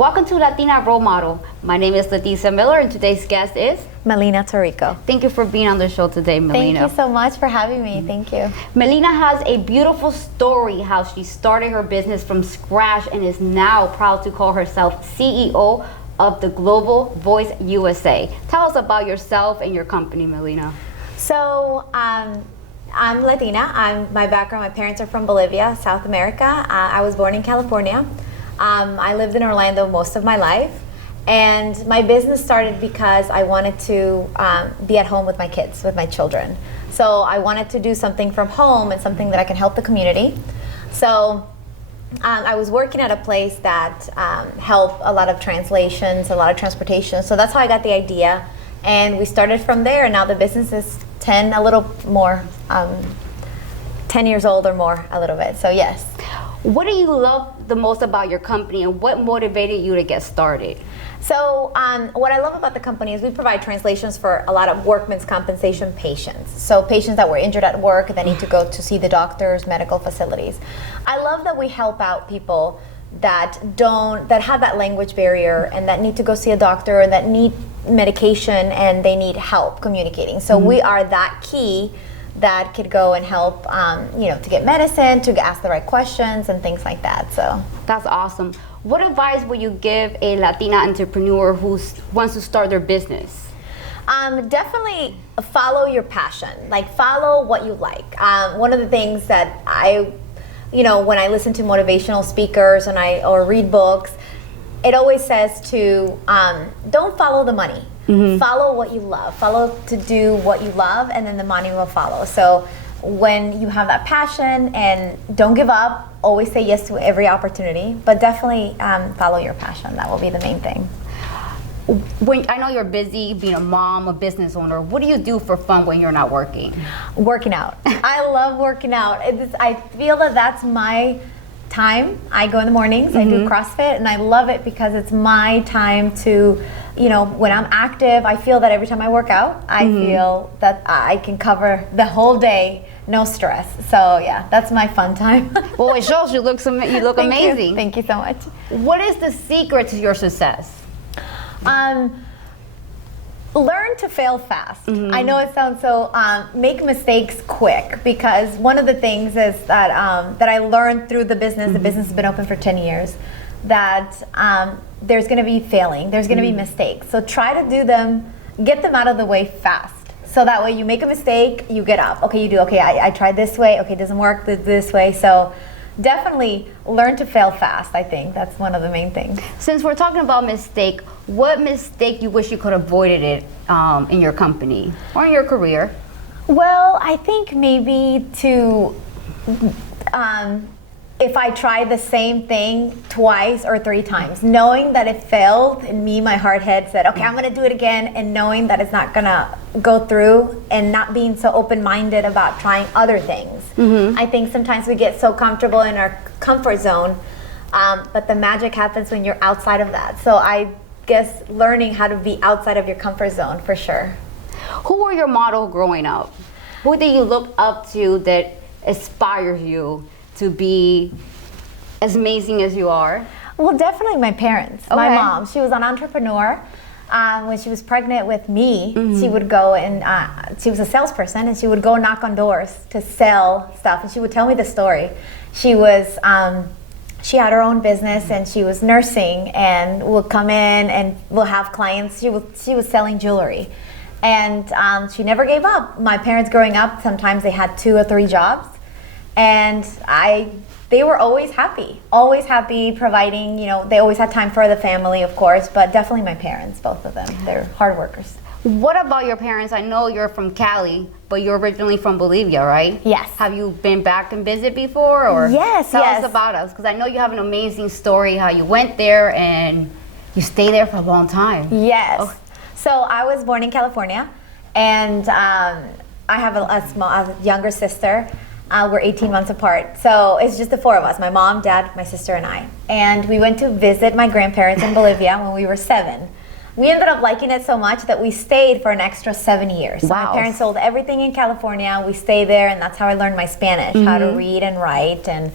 Welcome to Latina Role Model. My name is Leticia Miller, and today's guest is Melina Torrico. Thank you for being on the show today, Melina. Thank you so much for having me. Thank you. Melina has a beautiful story how she started her business from scratch and is now proud to call herself CEO of the Global Voice USA. Tell us about yourself and your company, Melina. So, I'm Latina. My background, my parents are from Bolivia, South America. I was born in California. I lived in Orlando most of my life. And my business started because I wanted to be at home with my kids, with my children. So I wanted to do something from home and something that I can help the community. So I was working at a place that helped a lot of translations, a lot of transportation. So that's how I got the idea. And we started from there, and now the business is 10 years old or more, a little bit, so yes. What do you love the most about your company, and what motivated you to get started? So what I love about the company is we provide translations for a lot of workman's compensation patients. So patients that were injured at work that need to go to see the doctors, medical facilities. I love that we help out people that have that language barrier and that need to go see a doctor and that need medication and they need help communicating. So we are that key that could go and help, to get medicine, to ask the right questions and things like that. So that's awesome. What advice would you give a Latina entrepreneur who wants to start their business? Definitely follow your passion. Like, follow what you like. One of the things that when I listen to motivational speakers or read books, it always says to don't follow the money. Follow what you love. Follow to do what you love, and then the money will follow. So when you have that passion, and don't give up, always say yes to every opportunity, but definitely follow your passion. That will be the main thing. I know you're busy being a mom, a business owner. What do you do for fun when you're not working? Working out. I love working out. I feel that that's my time. I go in the mornings, I do CrossFit, and I love it because it's my time to, when I'm active, I feel that every time I work out, I feel that I can cover the whole day, no stress. So yeah, that's my fun time. Well, it shows. You look amazing. Thank you so much. What is the secret to your success? Learn to fail fast. I know it sounds so, make mistakes quick, because one of the things is that I learned through the business has been open for 10 years, that there's going to be failing, there's going to be mistakes. So try to do them, get them out of the way fast. So that way you make a mistake, you get up. Okay, you do, okay, I tried this way, okay, it doesn't work this way. So definitely learn to fail fast. I think that's one of the main things. Since we're talking about mistake, what mistake you wish you could have avoided it in your company or in your career? Well, I think maybe if I try the same thing twice or 3 times, knowing that it failed, and my hard head said, okay, I'm going to do it again, and knowing that it's not going to go through, and not being so open-minded about trying other things. I think sometimes we get so comfortable in our comfort zone, but the magic happens when you're outside of that. So I guess learning how to be outside of your comfort zone, for sure. Who were your model growing up? Who did you look up to that inspires you to be as amazing as you are? Well, definitely my parents. Okay. My mom, she was an entrepreneur. When she was pregnant with me, she would go and she was a salesperson, and she would go knock on doors to sell stuff, and she would tell me the story. She had her own business, and she was nursing, and would come in and we'll have clients. She was selling jewelry, and she never gave up. My parents growing up, sometimes they had 2 or 3 jobs, and they were always happy providing, they always had time for the family, of course, but definitely my parents, both of them. They're hard workers. What about your parents? I know you're from Cali, but you're originally from Bolivia, right? Yes. Have you been back and visit before? Or Yes. Tell us about us, because I know you have an amazing story how you went there and you stayed there for a long time. Yes. Oh. So I was born in California, and I have a younger sister. We're 18 months apart. So it's just the 4 of us, my mom, dad, my sister, and I. And we went to visit my grandparents in Bolivia when we were 7. We ended up liking it so much that we stayed for an extra 7 years. So Wow. my parents sold everything in California. We stayed there, and that's how I learned my Spanish, how to read and write. And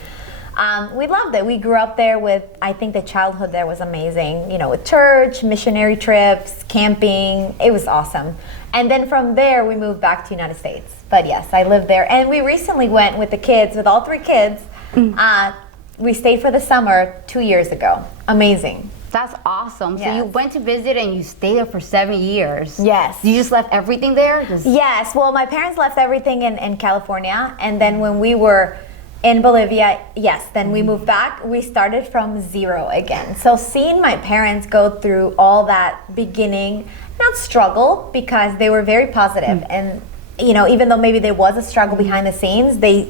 We loved it. We grew up there with, I think the childhood there was amazing, you know, with church, missionary trips, camping. It was awesome. And then from there, we moved back to the United States. But yes, I lived there. And we recently went with the kids, with all 3 kids. We stayed for the summer 2 years ago. Amazing. That's awesome. Yes. So you went to visit and you stayed there for 7 years. Yes. You just left everything there? Yes. Well, my parents left everything in California. And then when we were in Bolivia, yes, then we moved back. We started from zero again. So seeing my parents go through all that beginning, not struggle, because they were very positive. And, you know, even though maybe there was a struggle behind the scenes, they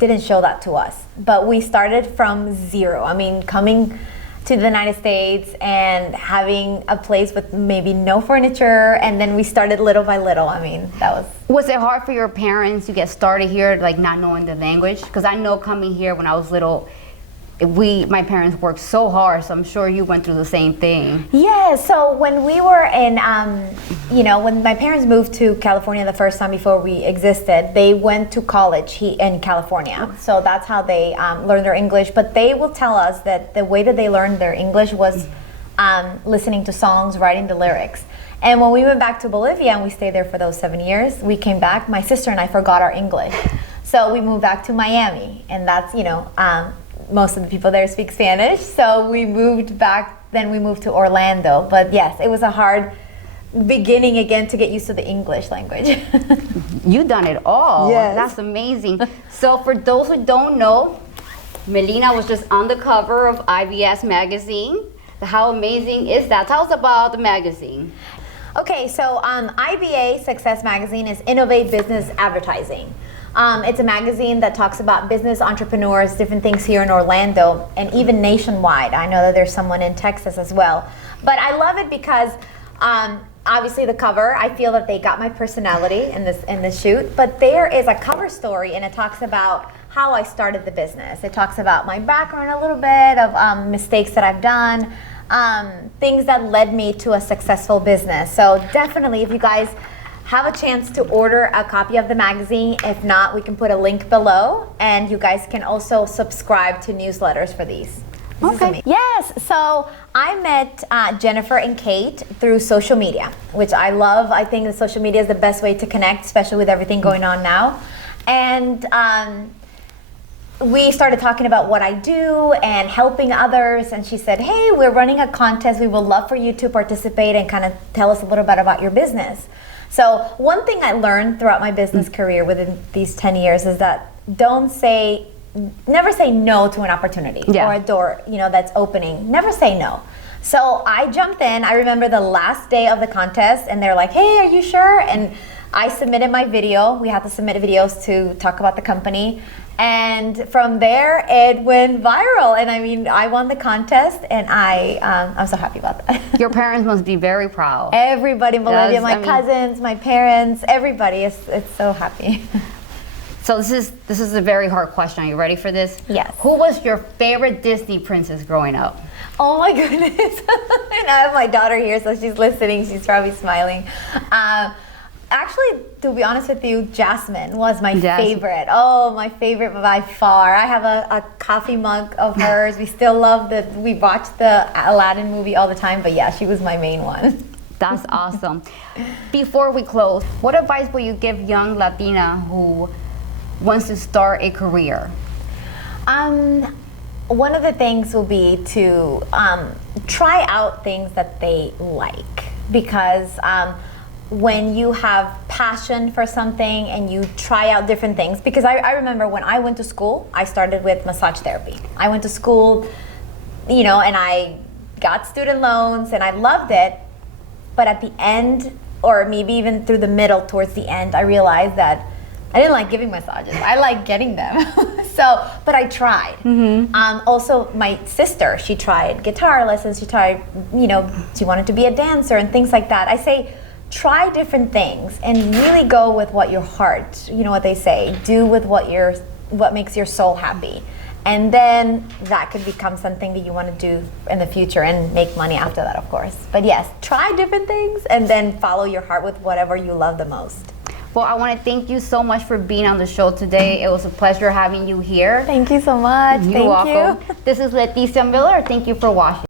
didn't show that to us. But we started from zero. I mean, coming to the United States and having a place with maybe no furniture, and then we started little by little. I mean, that was... Was it hard for your parents to get started here, like not knowing the language? Because I know coming here when I was little, my parents worked so hard, so I'm sure you went through the same thing. Yeah, so when we were in, you know, when my parents moved to California the first time before we existed, they went to college in California. So that's how they learned their English. But they will tell us that the way that they learned their English was listening to songs, writing the lyrics. And when we went back to Bolivia and we stayed there for those 7 years, we came back, my sister and I forgot our English. So we moved back to Miami, and that's, you know, most of the people there speak Spanish, so we moved back, then we moved to Orlando. But yes, it was a hard beginning again to get used to the English language. You've done it all. Yes. That's amazing. So for those who don't know, Melina was just on the cover of IBS Magazine. How amazing is that? Tell us about the magazine. Okay, so IBA Success Magazine is Innovate Business Advertising. It's a magazine that talks about business entrepreneurs, different things here in Orlando, and even nationwide. I know that there's someone in Texas as well. But I love it because obviously the cover, I feel that they got my personality in this shoot. But there is a cover story, and it talks about how I started the business. It talks about my background a little bit, of mistakes that I've done, things that led me to a successful business. So definitely, if you guys have a chance to order a copy of the magazine. If not, we can put a link below, and you guys can also subscribe to newsletters for these. Okay. Yes, so I met Jennifer and Kate through social media, which I love. I think that social media is the best way to connect, especially with everything going on now. And we started talking about what I do and helping others, and she said, hey, we're running a contest. We would love for you to participate and kind of tell us a little bit about your business. So one thing I learned throughout my business career within these 10 years is that never say no to an opportunity or a door, you know, that's opening. Never say no. So I jumped in. I remember the last day of the contest, and they're like, hey, are you sure? And I submitted my video. We had to submit videos to talk about the company. And from there, it went viral. And I mean, I won the contest, and I'm so happy about that. Your parents must be very proud. Everybody in Bolivia, cousins, my parents, everybody is so happy. So this is a very hard question. Are you ready for this? Yes. Who was your favorite Disney princess growing up? Oh my goodness. And I have my daughter here, so she's listening. She's probably smiling. Actually, to be honest with you, Jasmine was my favorite. Oh, my favorite by far. I have a coffee mug of hers. We still love we watch the Aladdin movie all the time, but yeah, she was my main one. That's awesome. Before we close, what advice will you give young Latina who wants to start a career? One of the things will be to try out things that they like, because when you have passion for something and you try out different things, because I remember when I went to school, I started with massage therapy. I went to school, you know, and I got student loans and I loved it, but at the end, or maybe even through the middle towards the end, I realized that I didn't like giving massages. I like getting them. But I tried. Also, my sister, she tried guitar lessons. She tried, you know, she wanted to be a dancer and things like that. I say, try different things and really go with what your heart, you know what they say, do with what makes your soul happy. And then that could become something that you want to do in the future and make money after that, of course. But yes, try different things and then follow your heart with whatever you love the most. Well, I want to thank you so much for being on the show today. It was a pleasure having you here. Thank you so much. You're welcome. This is Leticia Miller. Thank you for watching.